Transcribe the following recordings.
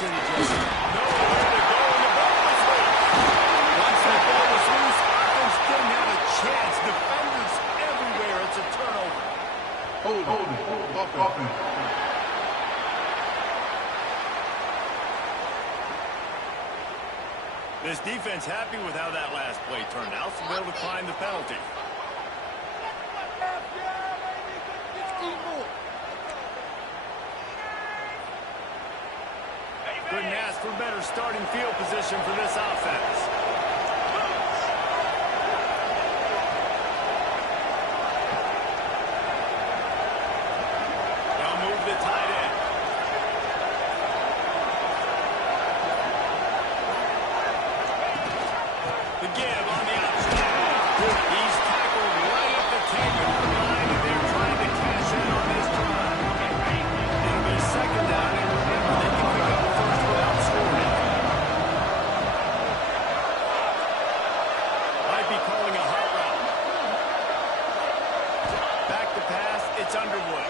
city, Jesse. Nowhere to go, and the ball was loose. Once the ball was loose, offense didn't have a chance. Defenders everywhere. It's a turnover. Hold it. This defense happy with how that last play turned out, so they'll decline the penalty. Couldn't ask for better starting field position for this offense. They'll move the tight end. The give on the outside. He's tackled right at the 10-yard line, and they're trying to cash in on this drive. It'll be second down, and remember, they can pick up a first without scoring. Might be calling a hot route. Back to pass, it's Underwood.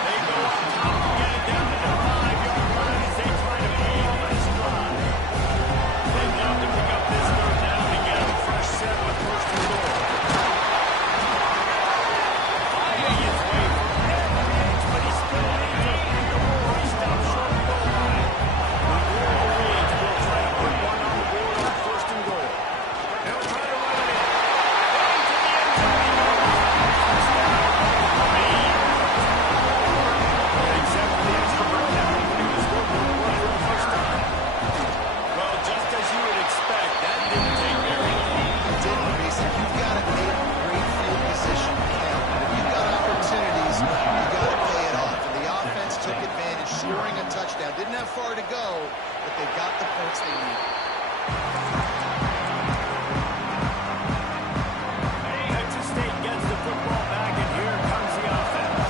They go up top and get it down to the 5-yard line as they try to aid on this drive. They'd love to pick up this third down and get a fresh set with first and goal. Finding his way from every inch, but he still needs a few more. He stops short of the goal line. The Wolverines will try to put one on the board on first and goal. They'll try to run it in. Into the end zone. He goes. Touchdown. Except for the extra point that would bring the scoreboard for the first time. Well, just as you would expect, that didn't take very long. It didn't, Mason. You've got to make great field position count. If you've got opportunities, you've got to pay it off. And the offense took advantage, scoring a touchdown. Didn't have far to go, but they got the points they needed. Texas State gets the football back, and here comes the offense.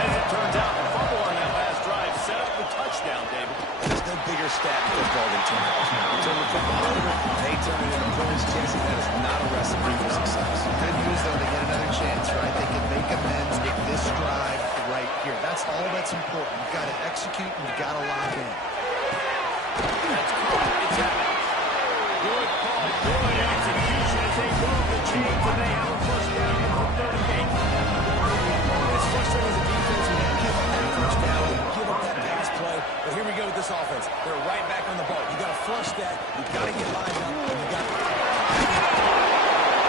As it turns out, the fumble on that last drive set up the touchdown, David. There's no bigger stat in football than turnovers. You turn the football over, they turn it into points. Jesse, that is not a recipe for success. Good news, though, they get another chance, right? They can make amends with this drive right here. That's all that's important. You've got to execute, and you've got to lock in. That's caught. It's out. Good call. Good execution as they move the chains, and they have a first down at the 38. It's frustrating as a defense when you give up that first down, give up that pass play. But here we go with this offense. They're right back on the ball. You got to flush that. You got to get lined up. And you got to.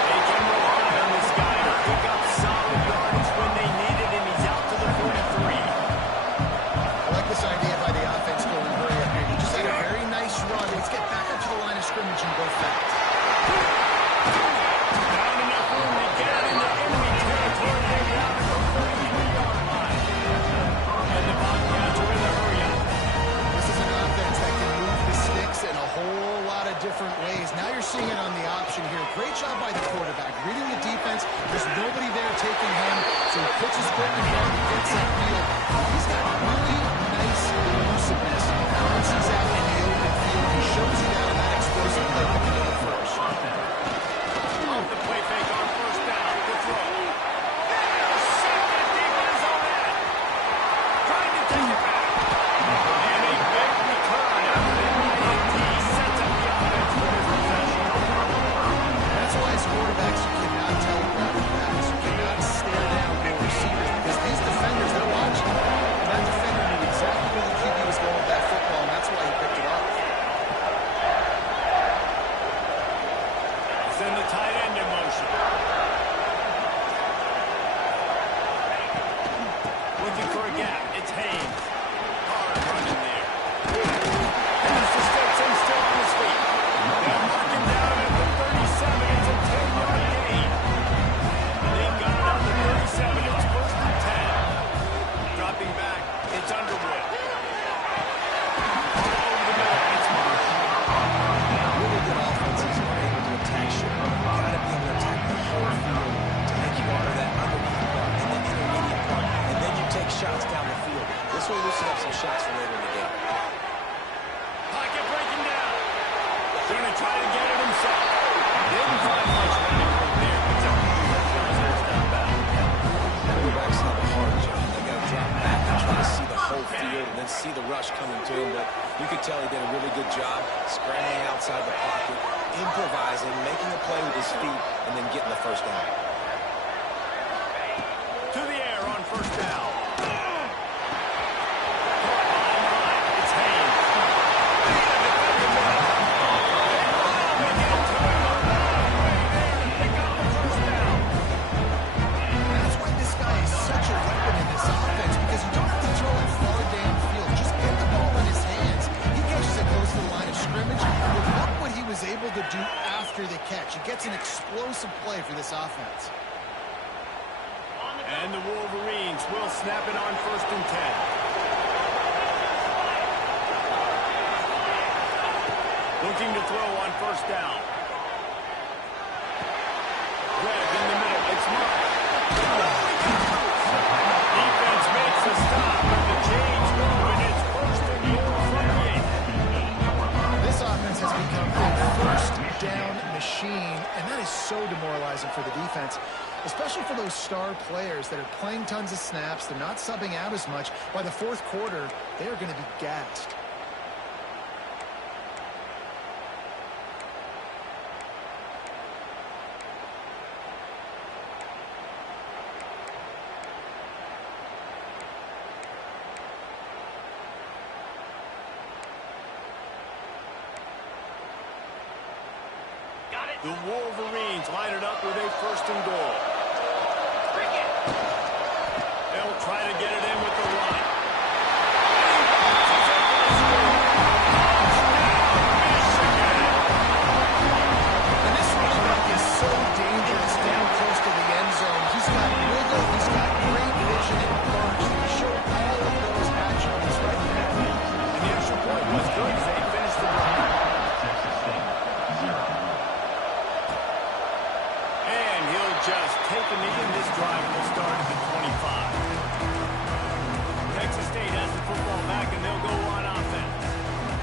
They can rely on this guy to pick up solid yardage when they need it, and he's out to the 43. I like this idea by the offense going hurry up here. You just had a very nice run. Let's get back up to the line of scrimmage and go fast. Not enough room to get it into enemy territory. They get out to the 33-yard line. And the Bobcats are in the hurry-up. This is an offense that can move the sticks in a whole lot of different ways. Now you're seeing it on the option here. Great job by the quarterback. Reading the defense. There's nobody there taking him. So he puts his foot in the ground and gets that field. He's got really nice elusiveness. Now once he's out in the open field, he shows you now that explosive play that can go first. Off the play fake on first down. The throw. Intercepted deep in his own end. Trying to take it back. And a big return after the INT sets up the offense for his possession. That's why as quarterbacks you cannot telegraph the pass. You cannot stare down your receivers because these defenders, they're watching. And that defender knew exactly where the QB was going with that football, and that's why he picked it up. Send the tight end in motion. Looking for a gap. It's Haynes. Hard running there. Pass to Stetson, still on his feet. They'll mark him down at the 37. It's a 10-yard gain. They've got it on the 37. It's first and 10. Dropping back. It's Underwood. Over the middle. It's Marshall. Really good offenses are able to attack short. You got to be able to attack the whole field to make you honor that underneath part and the intermediate part. And then you take shots down the field. This will loosen up some shots for later in the game. Pocket breaking down. Going to try to get it himself. Didn't find much running room there. It's a first down back. Quarterbacks have a hard job. They got to drop back and try to see the whole field then see the rush coming to him. But you could tell he did a really good job scrambling outside the pocket, improvising, making a play with his feet, and then getting the first down. To the air on first down. It's Haynes. That's why this guy is such a weapon in this offense, because you don't have to throw it far downfield. Just get the ball in his hands. He catches it close to the line of scrimmage, but look what he was able to do after the catch. He gets an explosive play for this offense. And the Wolverines will snap it on 1st and 10. Looking to throw on 1st down. Webb in the middle. It's Mark. Defense makes a stop, but the chains move, and it's 1st and goal from the 8. This offense has become a first down machine, and that is so demoralizing for the defense, especially for those star players that are playing tons of snaps. They're not subbing out as much. By the 4th quarter, they are going to be gassed. The Wolverines line it up with a 1st and goal. They'll try to get it in with the run. And this running back is so dangerous down close to the end zone. He's got wiggle, he's got great vision and burst. He showed all of those attributes right there. And the extra point was good as they finished the run. And he'll just take a knee, and this drive will start at the 25. Texas State has the football back, and they'll go on offense.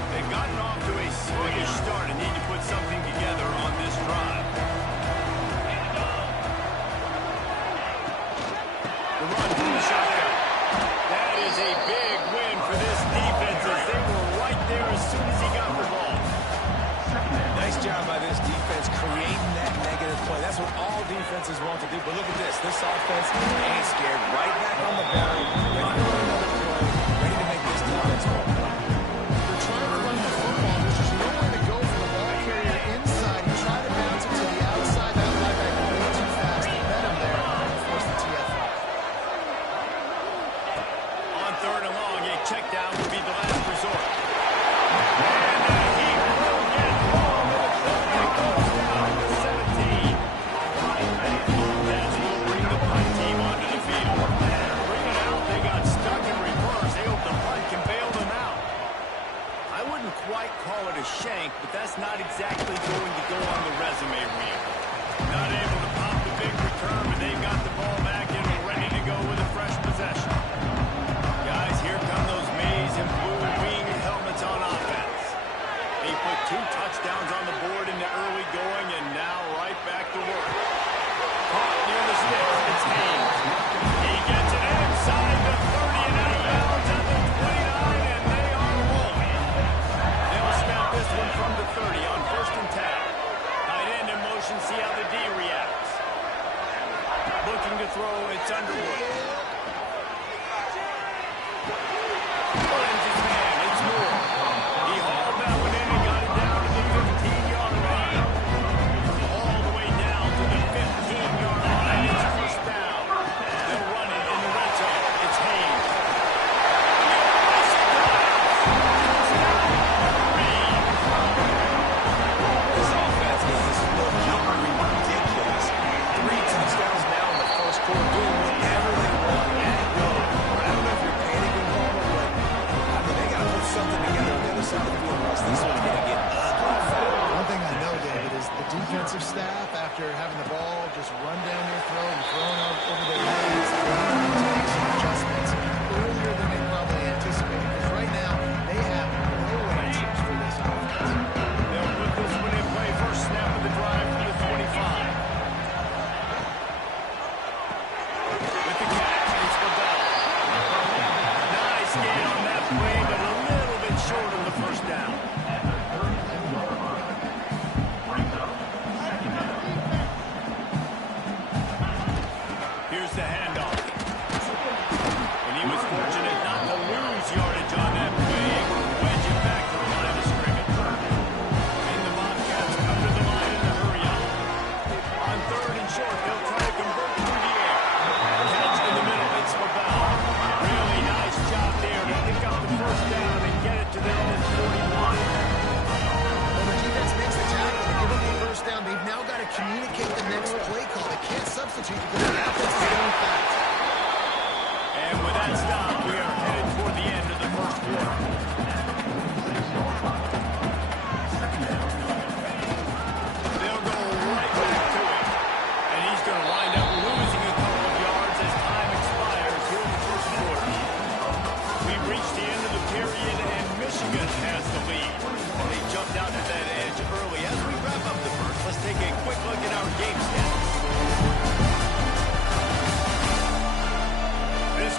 They've gotten off to a sluggish start and need to put something together on this drive. The run from the shotgun. That is a big win for this defense, as they were right there as soon as he got the ball. Nice job by this defense creating that negative play. That's what all defenses want to do. But look at this. This offense ain't scared. Right back on the ball. Ready to run another play. Ready to make this defense work. They're trying to run the football. There's just nowhere to go for the ball carrier inside. He tried to bounce it to the outside. That linebacker way too fast. He met him there and forced the TFL. On 3rd and long, a check down would be the last resort. Quite call it a shank, but that's not exactly going to go on the resume reel. Not able to pop the big return, but they've got the ball back and ready to go with a fresh possession. Guys, here come those maize and blue wing helmets on offense. They put 2 touchdowns on the board in the early going, and now right back to work. Caught near the sticks, it's Haynes. He gets it inside the 30 and out of bounds at the 29, and they are rolling. They'll snap this one from the 30 on 1st and 10. Tight end in motion, see how the D reacts.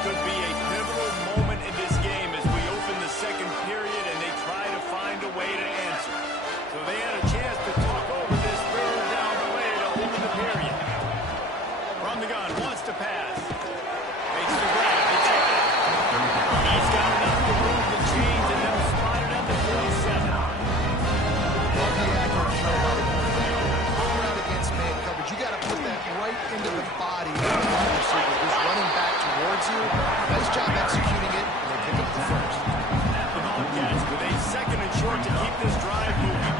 could be a pivotal moment in this game as we open the second period and they try to find a way to answer. So they had a chance to talk over this third down play to open the period. From the gun, wants to pass. Makes the grab. It's in. He's got enough to move the chains and they'll spot it at the 47. Love the accurate throw by the quarterback. Going out against man coverage, you got to put that right into the body of the wide receiver who's running back towards you. Nice job executing it, and they pick up the first. The Bobcats with a second and short to keep this drive moving.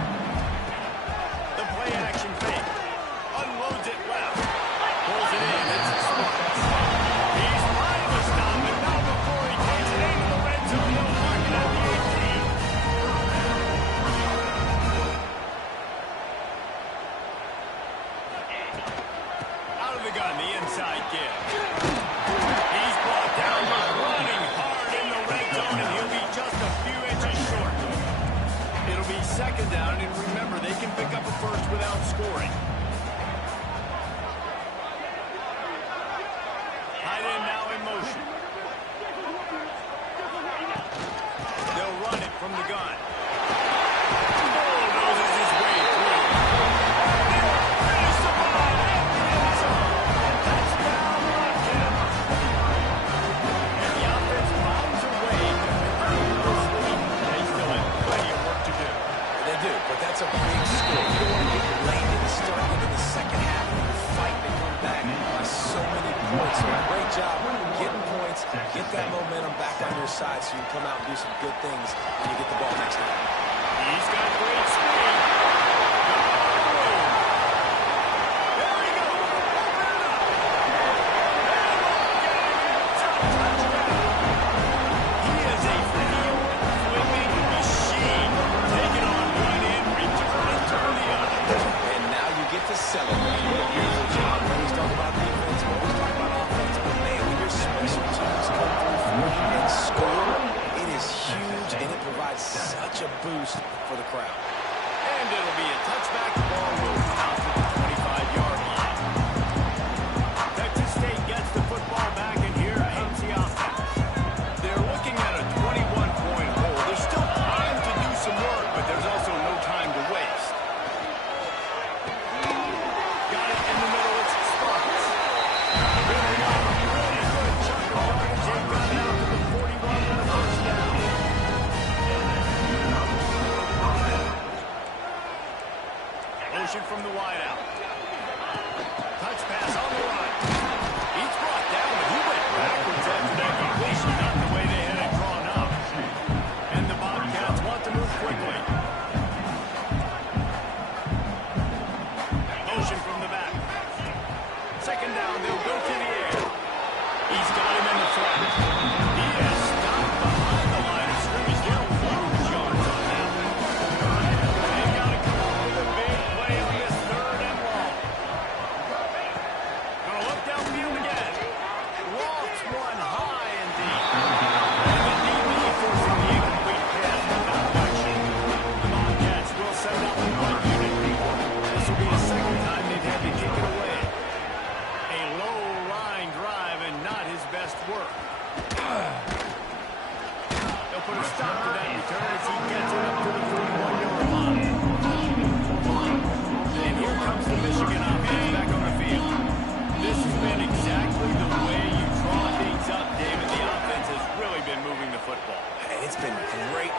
The play action fake. Unloads it left. Pulls it in. It's Sparks. He's trying to stop it. Now before he takes it into the red zone, they'll mark it at the 18. Out of the gun, the inside give. He's brought down, but running hard in the red zone, and he'll be just a few inches short. It'll be second down, and remember, they can pick up a first without scoring. Tight end now in motion. They'll run it from the gun. Bulldozes his way through. Finish the ball at the end zone. Touchdown, Bobcats. And the offense bounds away from this lead. They still have plenty of work to do. They do, but that's a big score. You don't want to get late in the start into the second half when you're fighting to come back by so many points. So great job getting points, get that momentum back on your side so you can come out and do some good things when you get the ball next time. He's got great speed. There he goes. He is a field-flipping machine. Taking on one end, returning to the other. And now you get to celebrate. What a beautiful job. We always talk about defense, we always talk about offense, but man, when your special teams come through for you and score, it is huge, and it provides such a boost for the crowd. And it'll be a touchback. The ball will out to the 25-yard line. Texas State gets the football back, and here comes the offense. They're looking at a 21-point hole. There's still time to do some work, but there's also no time to waste. Got it in the middle. It's Sparks. Really good chunk of yardage. They got it out to the 41 for the first down. Motion from the wideout. Touch pass on the right. He's brought down, but he went backwards after that completion, not the way they had it drawn up. And the Bobcats want to move quickly. Motion from the back. Second down, they'll go to the air. He's got him in the front. He has stopped behind the line of scrimmage. They'll lose yards on that. They've got to come up with a big play on this third and long. Gonna look downfield again. Lofts one high and deep. And the DB forcing the incomplete pass without action. The Bobcats will send out the one unit. This will be the second time they've had to kick it away. A low-line drive and not his best work. They'll put a stop to that return as he gets it up to the 41-yard line. And here comes the Michigan offense back on the field. This has been exactly the way you draw things up, David. The offense has really been moving the football. And it's been great.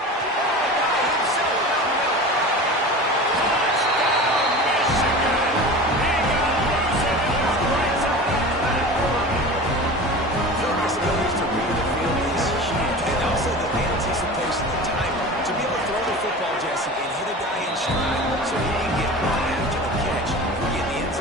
Flexibility to read the field is huge. And also the anticipation, the time to be able to throw the football, Jesse, and hit a guy in stride so he can get right after the catch. If we get in the end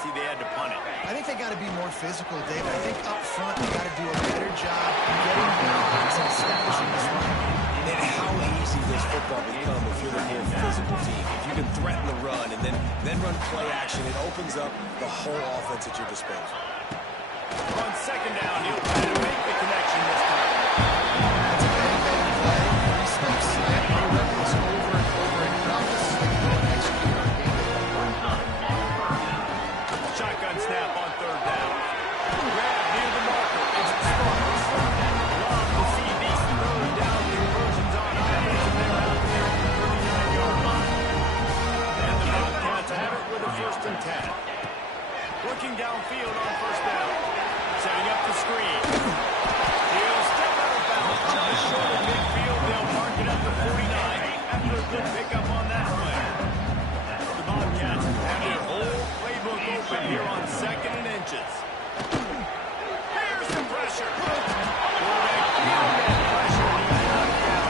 Jesse, they had to punt it. I think they got to be more physical, Dave. I think up front they got to do a better job getting blocks and establishing this run. And how easy does football become if you're the more physical team? If you can threaten the run and then run play action, it opens up the whole offense at your disposal. On second down, he'll try to make the connection this time. That's a bang-bang play. Three-step slant. They run this over and over, and not the sling and execute on game day. Shotgun snap on third down. Grab near the marker. It's Sparks. Love to see these third down conversions on offense, and they're out there at the 39-yard line. And the Bobcats have it with a 1st and 10. Working downfield on first down. Setting up the screen. He'll step out of bounds to the short of midfield. They'll mark it up to 49 after a good pickup on that play. The Bobcats have their whole playbook open here on 2nd and inches. Here's the pressure. Quarterback feeling that pressure. He's knocked down.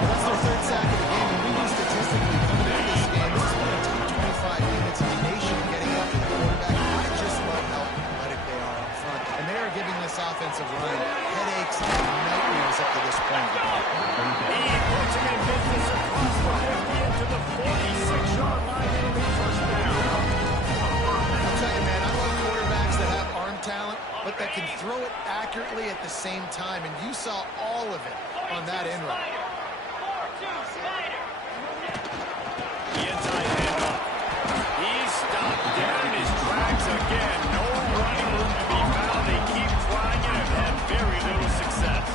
That's their 3rd sack of the game, and we knew statistically coming into this game, this is one of the top 25 units in the nation getting after the quarterback. I just love how athletic they are up front, and they are giving this offensive line headaches and nightmares up to this point. He puts him in business across the 50 into the 46-yard line. It'll be 1st down. I'll tell you, man, I love quarterbacks that have arm talent, but that can throw it accurately at the same time, and you saw all of it on that end run. The inside handoff. He's stopped dead in his tracks again. No running room to be found. They keep trying it and have had very little success.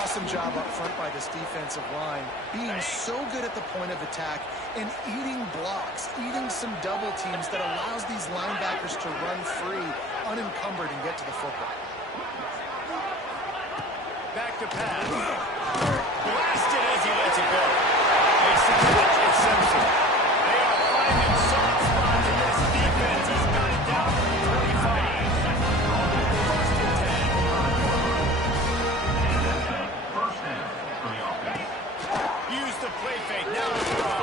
Awesome job up front by this defensive line, being so good at the point of attack and eating blocks, eating some double teams that allows these linebackers to run free, unencumbered, and get to the football. Back to pass. Blasted as he lets it go. Makes the catch. It's Simpson. They are finding soft spots in this defense. He's got it down to 25. 1st and 10. Use the play fake. Now to throw.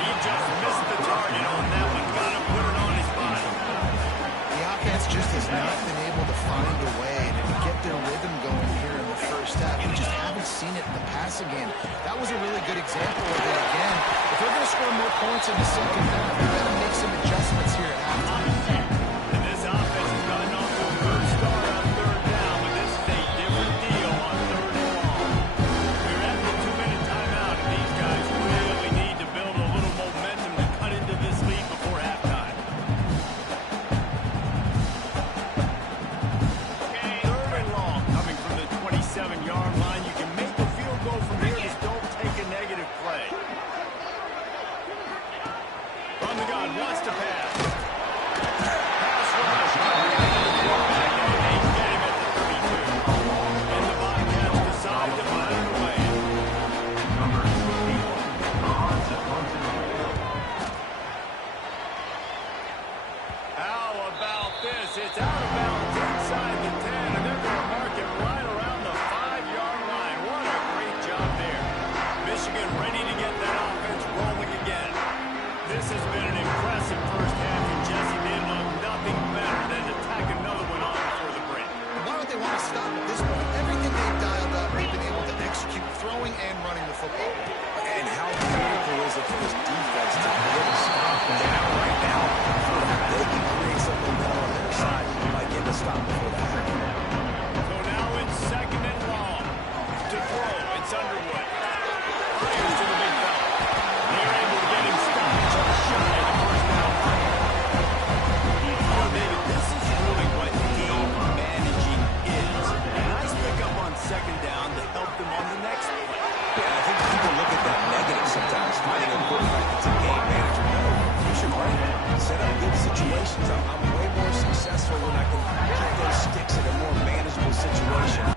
He just missed the target on that one. Got to put it on his body. The offense just has not been able to find a way to get their rhythm going here in the 1st half. We just haven't seen it in the passing game. That was a really good example of it again. If they're going to score more points in the 2nd half, they've got to make some adjustments here at halftime. And this offense has gotten off to a good start on 3rd down, but this is a different deal on 3rd and long. We're at the 2-minute timeout, and these guys really need to build a little momentum to cut into this lead before halftime. 3rd and long, coming from the 27-yard line. You can make a field goal from here, just don't take a negative play. From the gun, wants to pass. Pass rush. Quarterback, and they get him at the 32. And the Bobcats decide to find a way. How about this? It's out of bounds inside the 10, and they're going to mark it right around the 5-yard line. What a great job there. Michigan ready to get that offense rolling again. This has been an impressive 1st half, and Jesse, they look nothing better than to tack another one on before the break. And why would they want to stop at this point? Everything they've dialed up, they've been able to execute throwing and running the football. And how critical is it for this defense to be able to stop now, right now, before they can create something better on their side by getting a stop before the half. So now it's 2nd and long. To throw, it's Underwood. Fires to the big fella. They're able to get him stopped just shy of the 1st down line. David, this is really what game managing is. A nice pickup on 2nd down to help them on the next play. Yeah, I think people look at that negative sometimes, finding a quarterback that's a game manager. No, you should right. Set up good situations. I'm way more successful when I can get those sticks in a more manageable situation.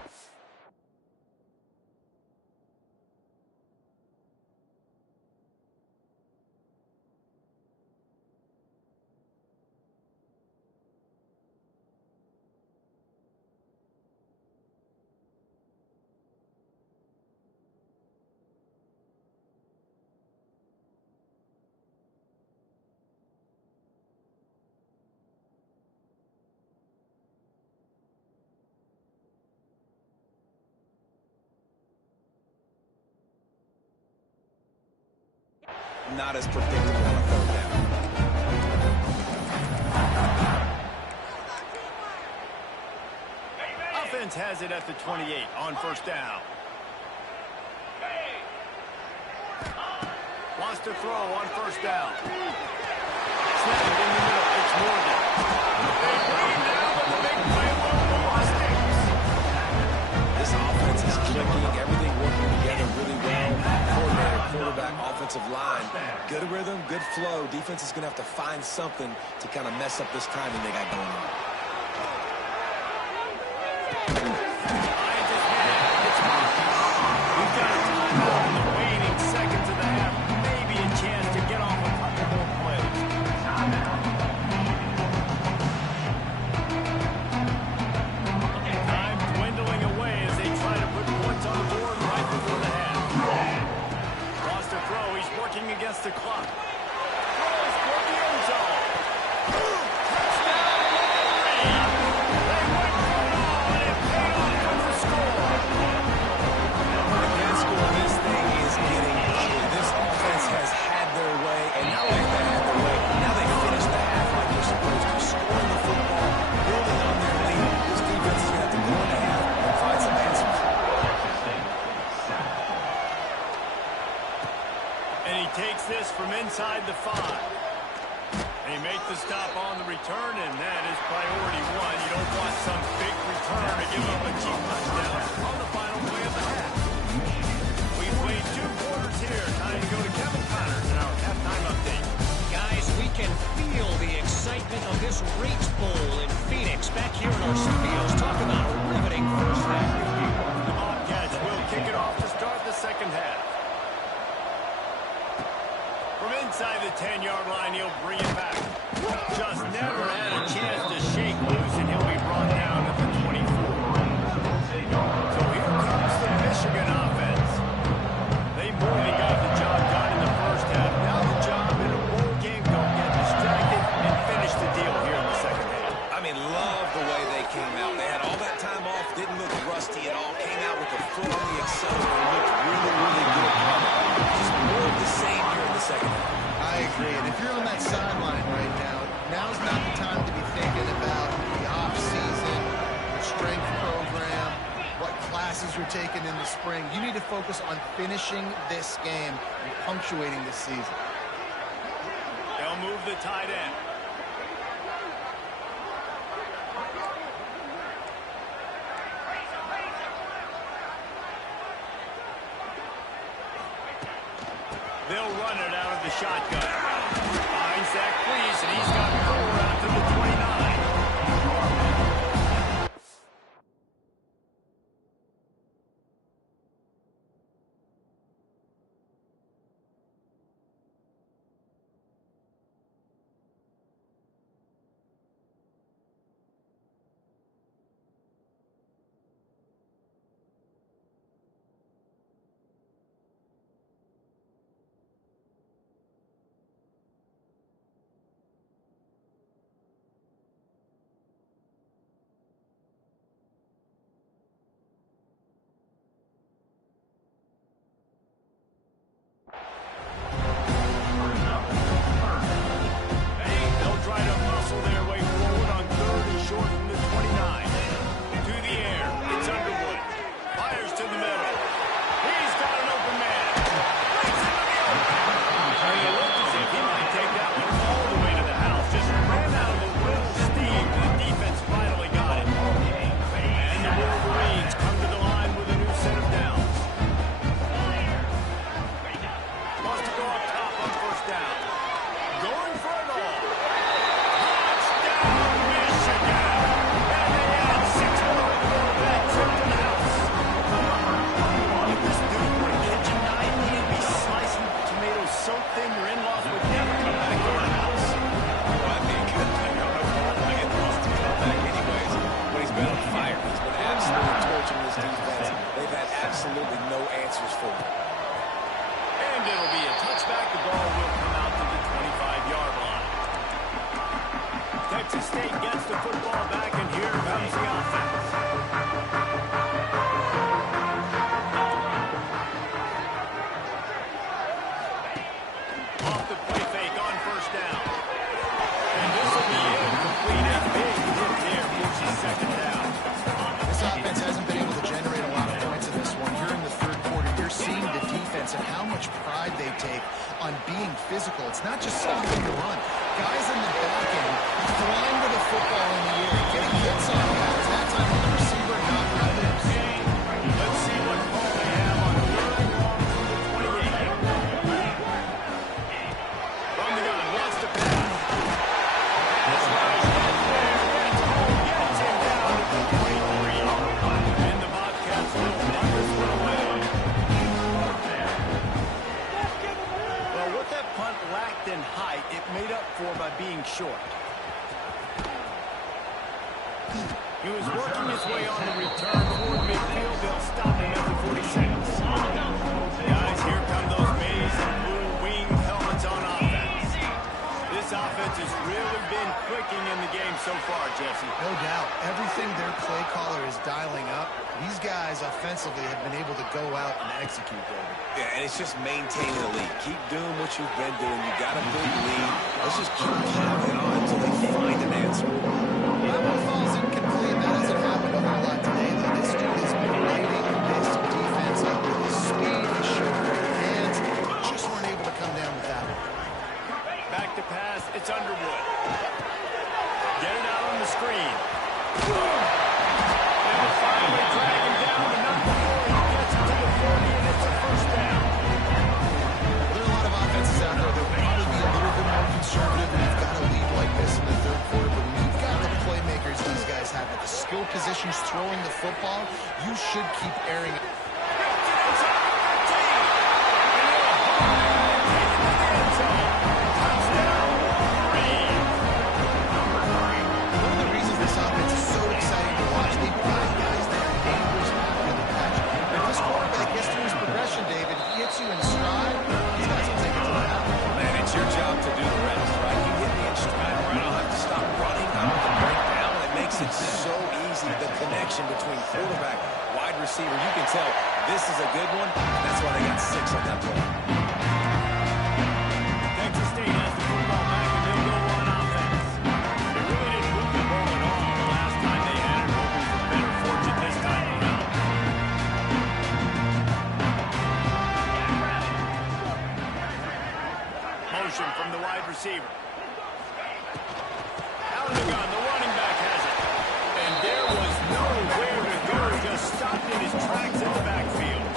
not as predictable on a third down. Offense has it at the 28 on first down. Wants to throw on first down. Snap it in the middle. It's Morgan. They bring it down, but the big play will go on sticks. This offense is clicking. Everything working together really well. Coordinator, quarterback, offensive line. Good rhythm, good flow. Defense is going to have to find something to kind of mess up this timing they got going on. We've got a timeout in the waning seconds of the half. Maybe a chance to get off a couple more plays. Time dwindling away as they try to put points on the board right before the half. Lost a throw. He's working against the clock. Throws toward the end zone. Touchdown, Wolverine! They went for it all, and it paid off with the score. The gas score on this thing is getting ugly. This offense has had their way, and not only have they had their way, now they finish the half like they're supposed to, scoring the football, building on their lead. This defense is going to have to go in the half and find some answers. And he takes this from inside the 5. They make the stop on the return, and that is priority one. You don't want some big return to give up a cheap touchdown on the final play of the half. We've played 2 quarters here. Time to go to Kevin Connors in our halftime update. Guys, we can feel the excitement of this Reach Bowl in Phoenix. Back here in our studios, talk about a riveting first half. The Bobcats will kick it off to start the second half. From inside the 10-yard line, he'll bring it back. Just never had a chance to shake loose, and he'll be brought down at the 24. So here comes the Michigan offense. They more than got the job done in the first half. Now the job in a bowl game, don't get distracted and finish the deal here in the second half. I mean, love the way they came out. They had all that time off, didn't look rusty at all, came out with a foot on the accelerator, looked really, really good. Just more of the same here in the second half. I agree. And if you're on that sideline right now, now's not the time to be thinking about the off-season, the strength program, what classes you're taking in the spring. You need to focus on finishing this game and punctuating this season. They'll move the tight end. They'll run it out of the shotgun. Finds Zach Cleese, and he's got 4 out to the 29. take on being physical. It's not just stopping the run. Guys in the back end flying to the football in the air, getting hits on guys. That time with the receiver not loose. Let's see what call they have on third and long from the 28. From the gun, wants to pass. Pass rush, gets there, gets home, gets him down to the 23. And the Bobcats will punt this one away. Well, what that punt lacked in height, it made up for by being short. He was working his way on the return toward midfield. They'll stop him after 40 seconds. Guys, here come those maize and blue wing helmets on offense. This offense has really been clicking in the game so far, Jesse. No doubt. Everything their play caller is dialing up, these guys offensively have been able to go out and execute, David. Yeah, and it's just maintaining the lead. Keep doing what you've been doing. You got a big lead. Let's just keep piling on until they find an answer. That one falls incomplete. That hasn't happened a whole lot today, though. This dude has been lighting this defense up with his speed, his shoulder, hands. Just weren't able to come down with that one. Back to pass. It's Underwood. Get it out on the screen. They will finally drag him down, but not before he gets it to the 40, and it's a first down. There are a lot of offenses out there that will probably be a little bit more conservative when you've got a lead like this in the third quarter, but when you've got the playmakers these guys have at the skill positions throwing the football, you should keep airing it. One of the reasons this offense is so exciting to watch, they've got guys that are dangerous after the catch. If this quarterback gets through his progression, David, he hits you in stride, these guys will take it to the house. Man, it's your job to do the rest, right? You hit me in stride, right? I don't have to stop running. I don't have to break down. It makes it so easy, the connection between quarterback, wide receiver. You can tell this is a good one. That's why they got 6 on that play. Texas State has the football back, and they'll go on offense. They really didn't move the ball at all the last time they had it, hoping for better fortune this time around. Motion from the wide receiver. Out of the gun, the running back has it. And there was nowhere to go, just stopped in his tracks in the backfield.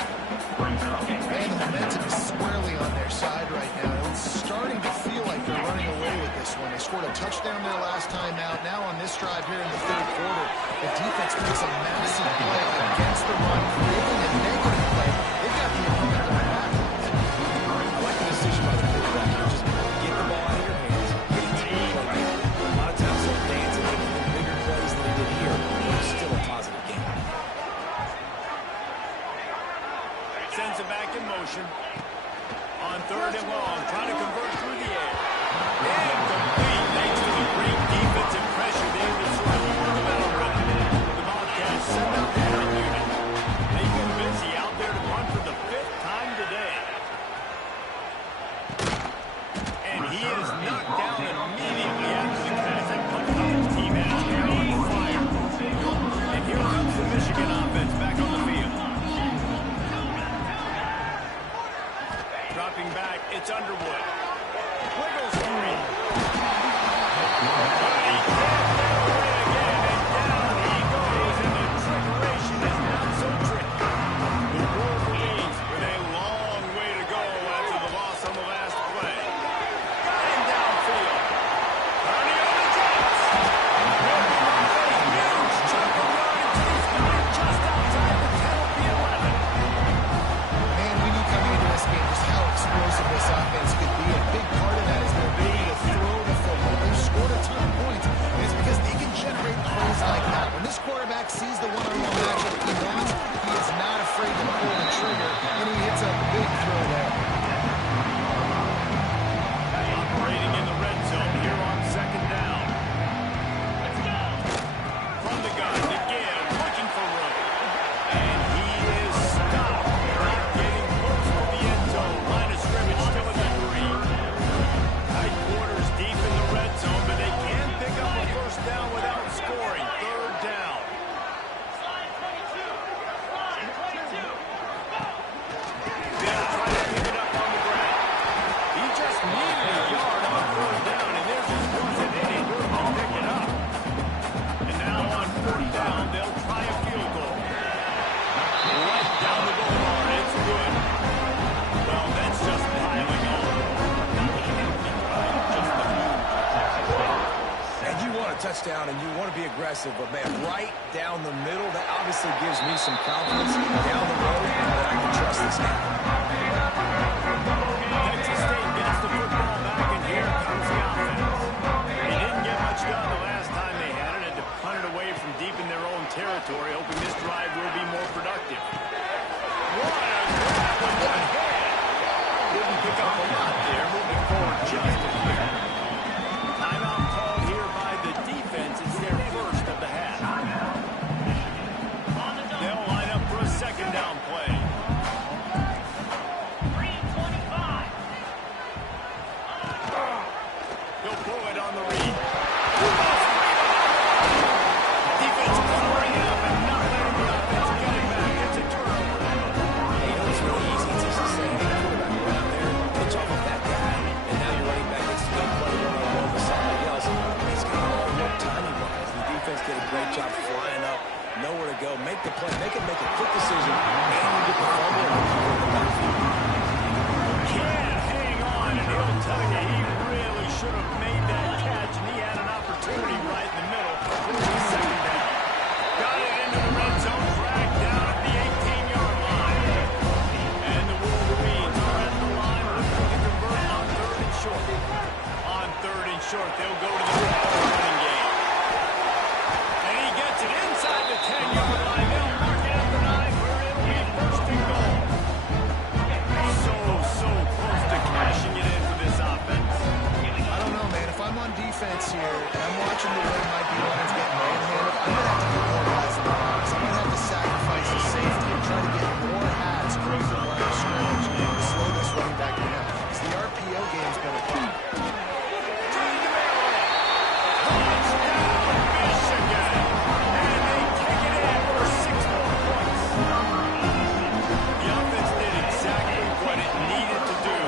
Man, the momentum is squarely on their side right now. It's starting to feel like they're running away with this one. They scored a touchdown there last time out. Now on this drive here in the third quarter, the defense makes a massive play against the run, creating a negative play. They've got the opponent on the back. I like the decision by the quarterback. Just get the ball out of your hands. Get it to the playmaker. A lot of times they'll dance and make even bigger plays than he did here. It's still a positive game. Sends it back in motion. On third and long, trying to convert through the air. Incomplete, thanks to the great defensive pressure there to sort of put them out of rhythm. The Bobcats send out the punt unit. They've been busy out there to punt for the 5th time today. And he is knocked down immediately after the catch. That punt coverage team has been on fire. And here comes the Michigan offense back on the field. Dropping back, it's Underwood. Wiggles free. But he can't get away again, and down he goes, and the trickeration is not so tricky. The Wolverines with a long way to go after the loss on the last play. Got him downfield. Carney on the jumps. Making a huge chunk of yardage. He's got it just outside the 10-11. Man, we knew coming into this game just how explosive this offense could be. A big part of that is their ability to throw the football. They've scored a ton of points, and it's because they can generate plays like that. When this quarterback sees the one-on-one matchup he wants, he is not afraid to pull the trigger, and he hits a big throw there. Operating in the red zone here on second down. From the gun, again, looking for room. And he is stopped. Not getting close to the end zone. Line of scrimmage still in the green. Tight quarters deep in the red zone, but they can pick up a first down without scoring. Third down. This first down, and you want to be aggressive, but, man, right down the middle, that obviously gives me some confidence down the road that I can trust this guy. Texas State gets the football back, and here comes the offense. They didn't get much done the last time they had it, and to punt it away from deep in their own territory, hoping this drive will be more productive. What a grab with one hand. Didn't pick up a lot there, moving forward just a bit. Timeout called here by the defense. It's their first of the half. They'll line up for a second down play. He'll pull it on the read. Defense covering it up and not letting the offense get it back. It's a turnover. Hey, you know, it's really easy. It's just the same. Quarterback around there, pitch off of that guy, and now your running back gets to go play one over somebody else. He's got all the work timing-wise. The defense did a great job flying up, nowhere to go. Make the play. Make a quick decision, and you get the fumble and keep it in the backfield. Can't hang on, and he'll tell you he really should have made that catch, and he had an opportunity right in the middle for his second down. Got it into the red zone, dragged down at the 18-yard line. And the Wolverines are at the line, looking to convert on third and short. On third and short, they'll go to the running game. And he gets it inside the 10-yard line. They'll mark it at the 9, where it'll be first and goal. So close to cashing it in for this offense. I don't know, man. If I'm on defense here and I'm watching the way my D-line's getting manhandled, I'm going to have to put more guys in the box. I'm going to have to sacrifice the safety and try to get more hats away from line of scrimmage to slow this running back down. Because the RPO game's going to come. Touchdown, Michigan! And they take it in for 6 more points. The offense did exactly what it needed to do,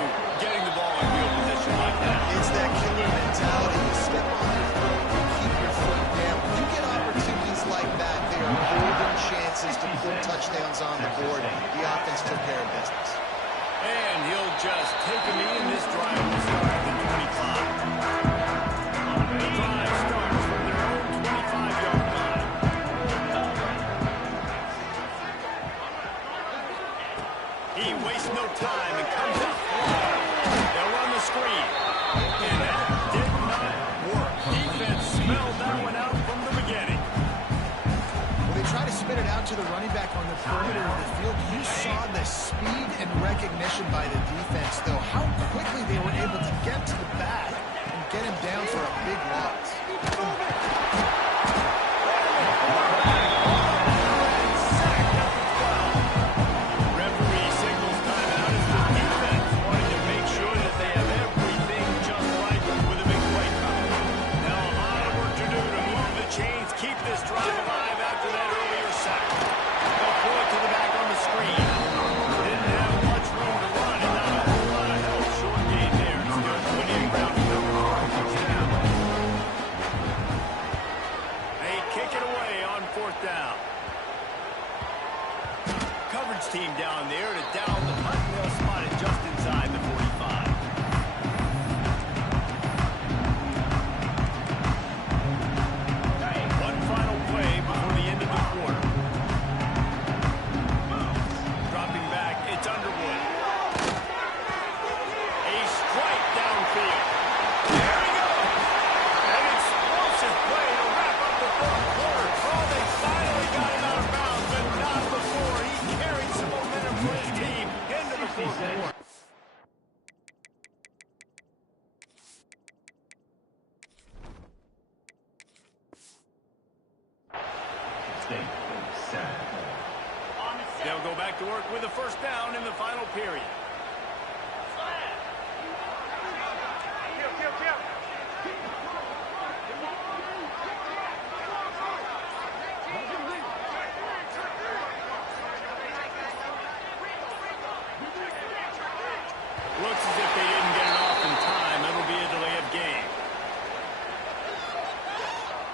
getting the ball in field position like that. It's that killer mentality. You step on their throat, you keep your foot down. When you get opportunities like that, they are golden chances to put touchdowns on the board. The offense took care of business. And he'll just take a knee, and this drive will start at the 25. The drive starts from their own 25-yard line. He wastes no time and comes out flying. They'll run the screen. And that did not work. Defense smelled that one out from the beginning. When they try to spin it out to the running back on the perimeter of the field, you saw the speed and recognition by the defense, though. How quickly they were able to get to the bag and get him down for a big loss. Referee signals timeout as the defense wanting to make sure that they have everything just right with a big play coming. Now a lot of work to do to move the chains, keep this drive alive after that earlier sack. They'll pull it to the back on the screen. Didn't have much room to run and not a whole lot of help. Short gain there. Still plenty of ground to cover for a touchdown. They kick it away on 4th down. Coverage team down there to down the punt, and they'll spot it just inside the 45. One final play before the end of the quarter. Dropping back, it's Underwood. A strike downfield. There he goes. An explosive play to wrap up the 4th quarter. Oh, they finally got him out of bounds, but not before. He carried some momentum for his team into the 4th quarter. They'll go back to work with a first down in the final period. Looks as if they didn't get it off in time. It'll be a delay of game.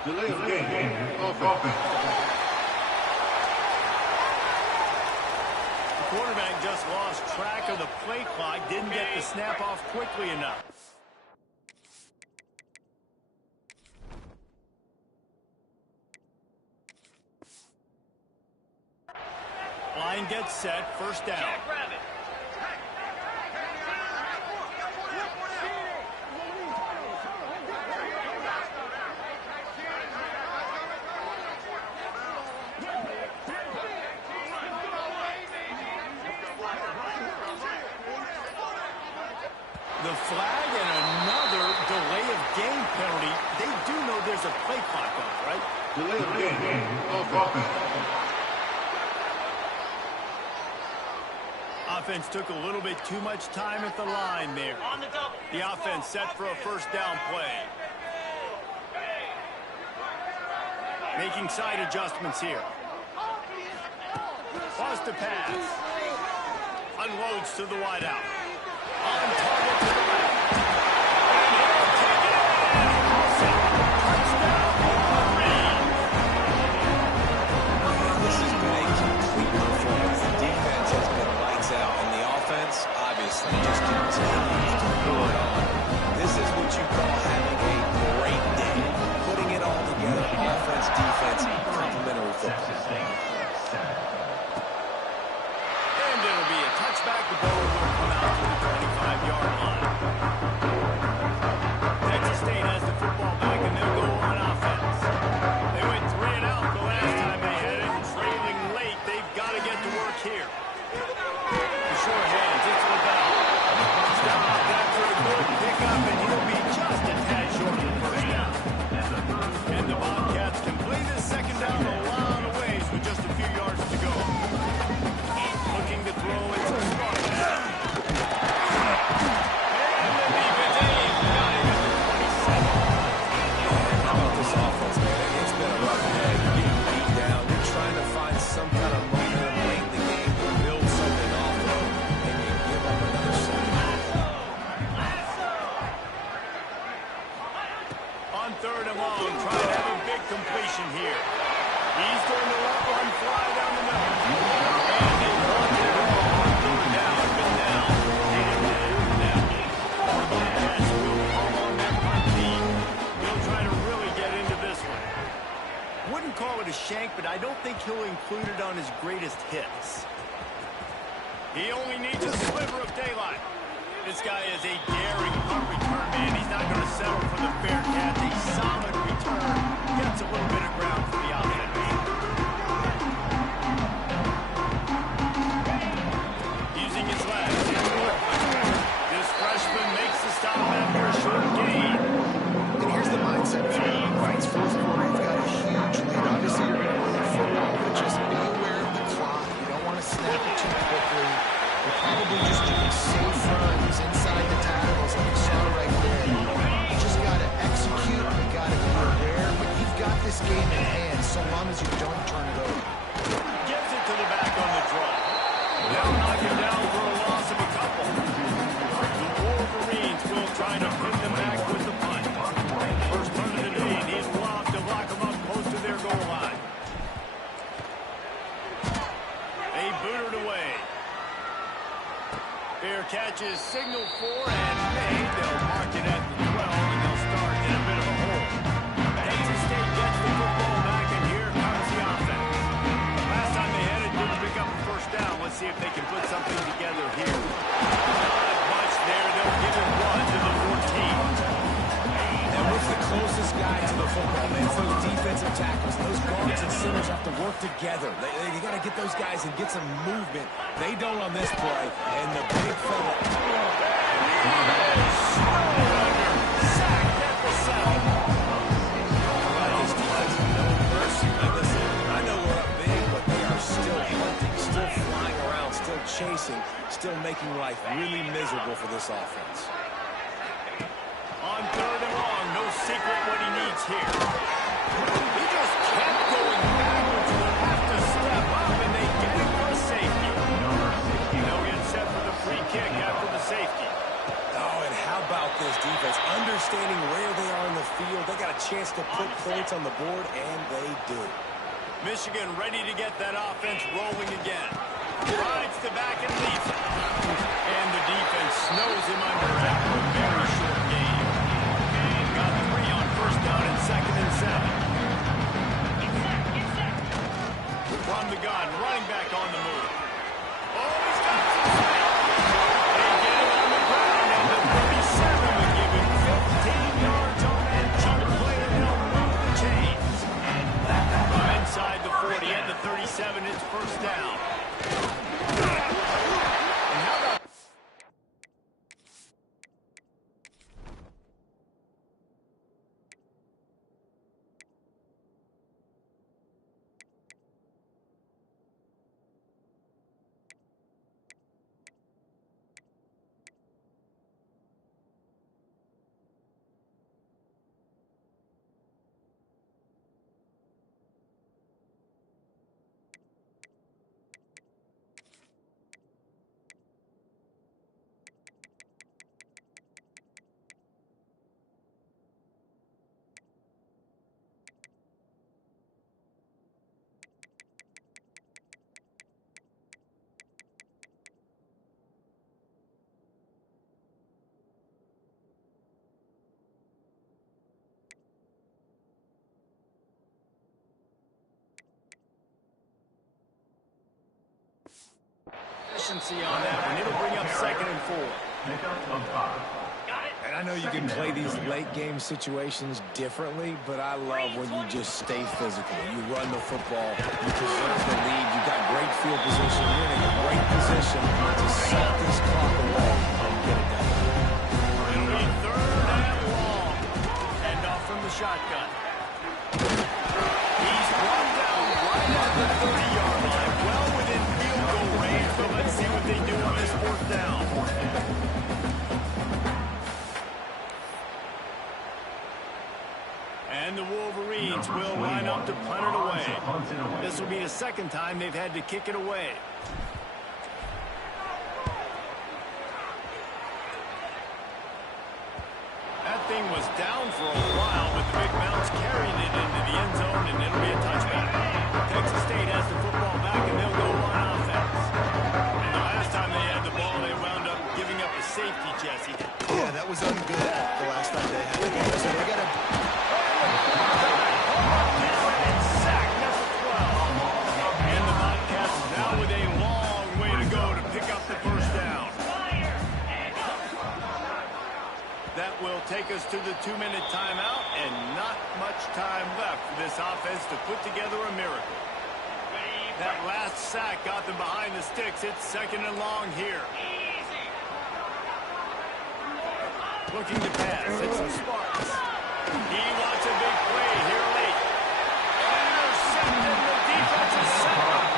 Delay of game. Offense. The quarterback just lost track of the play clock, didn't get the snap off quickly enough. line gets set, first down. The flag and another delay of game penalty. They do know there's a play clock up, right? Delay of game. Offense. Offense took a little bit too much time at the line there. The offense set for a first down play. Making side adjustments here. Lost a pass. Unloads to the wideout. On target to the left. And he'll take it in. Touchdown, Wolverine. This has been a complete performance. The defense has been lights out, and the offense, obviously, just continues to pour it on. This is what you call having a great day. Putting it all together, offense, defense, complementary football. And it'll be a touchback. The ball will come out to the 25-yard line. Texas State has the football back, and they'll go on offense. They went 3 and out the last time they had it. Trailing late, they've got to get to work here. The short hands, it's LaBelle. Stopped after a good pickup, and he'll be just a tad short of the first down. And the Bobcats can play this second down a lot of ways with just a few yards to go. Looking to throw, it's a smart down. And the defense got him at the 27. How about this offense, man? It's been a rough day. You're getting beat down. You're trying to find some kind of momentum late in the game to build something off of, and you give up another second. On 3rd and long, trying to have a big completion here. He's going to let one fly down the middle. And they want it all on 3rd down, but now, and now. The Bobcats will call on their punt team. He'll try to really get into this one. Wouldn't call it a shank, but I don't think he'll include it on his greatest hits. He only needs a sliver of daylight. This guy is a daring punt return man. He's not going to settle for the Bearcats. A solid return. Gets a little bit of ground for the offense. Using his legs. This freshman makes the stop after a short gain. And here's the mindset of your offense. Fourth quarter, you've got a huge lead. Obviously, you're going to win the football, but just be aware of the clock. You don't want to snap it too quickly. You're probably just doing safe runs inside the tackles, like you saw right there. You just got to execute. You got to be aware, but you've got this game in hand so long as you don't turn it over. Gets it to the back on the draw. They'll knock him down for a loss of a couple. The Wolverines will try to pin them back with the punt. First punt of the day, and he's blocked to lock them up close to their goal line. They boot it away. Fair catch is signaled for and made. They'll mark it at the 12, and they'll start in a bit of a hole. Texas State gets the football back, and here comes the offense. Last time they had it, didn't pick up a first down. Let's see if they can put something together here. Not much there. They'll give it 1 to the 14. And what's the closest guy to the football, man? It's those defensive tackles. Those guards and centers have to work together. They got to get those guys and get some movement. They don't on this play. And the big fella. Sacked at the 7. These guys, no mercy. Now listen, I know we're up big, but they are still hunting, still flying around, still chasing, still making life really miserable for this offense. On 3rd and long, no secret what he needs here. He just kept going backwards. Will have to step up, and they get it for a safety. They'll get set for the free kick after the safety. Oh, and how about this defense? Understanding where they are in the field. They got a chance to put points on the board, and they do. Michigan ready to get that offense rolling again. Rides the back and leaves it. And the defense snows him under after a very short game. Got 3 on first down and 2nd and 7. From the gun, running back on the move. efficiency on that one. It'll bring up 2nd and 4. And I know you can play these late game situations differently, but I love when you just stay physical. You run the football, you preserve the lead, you got great field position, you're in a great position to suck this clock away and get it done. It'll be 3rd and long. And off from the shotgun. He's brought down right at the 30-yard line, well within field goal range, but let's see what they do on this 4th down. And the Wolverines will line up to punt it away. This will be the 2nd time they've had to kick it away. That thing was down for a while, but the big bounce carried it into the end zone, and it'll be a touchback. Texas State has the football back, and they'll go on offense. And the last time they had the ball, they wound up giving up a safety, Jesse. Yeah, that was ungood the last time they had the ball. So they got to... Sack number 12. And the Bobcats now with a long way to go to pick up the 1st down. That will take us to the 2-minute timeout, and not much time left for this offense to put together a miracle. That last sack got them behind the sticks. It's 2nd and long here. Looking to pass. It's some sparks. He wants a big play here late. Intercepted. The defense is set up.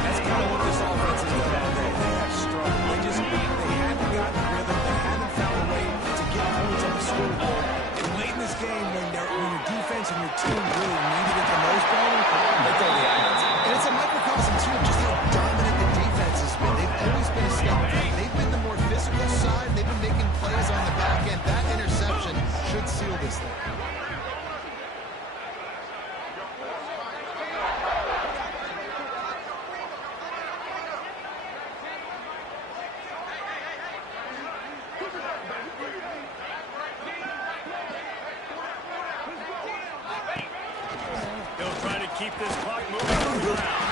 That's kind of what this offense has done today. They have struggled. They haven't gotten rhythm. They haven't found a way to get points on the scoreboard. And late in this game, when your defense and your team really needed it the most, they throw the irons. And it's a microcosm, too, of just how dominant the defense has been. They've always been a step back. They've been the more physical side. They've been making plays on the back end. That interception should seal this thing. They'll try to keep this clock moving on the ground.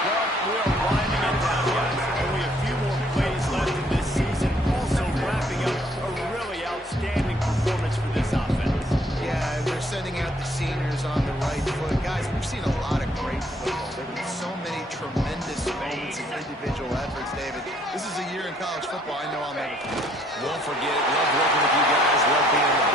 Well, we are winding it down, guys. Only a few more plays left in this season. Also wrapping up a really outstanding performance for this offense. Yeah, they're sending out the seniors on the right foot. Guys, we've seen a lot of great football. There have been so many tremendous moments and individual efforts, David. This is a year in college football I know I'll never forget. Won't forget it. Love working with you guys. Love being in the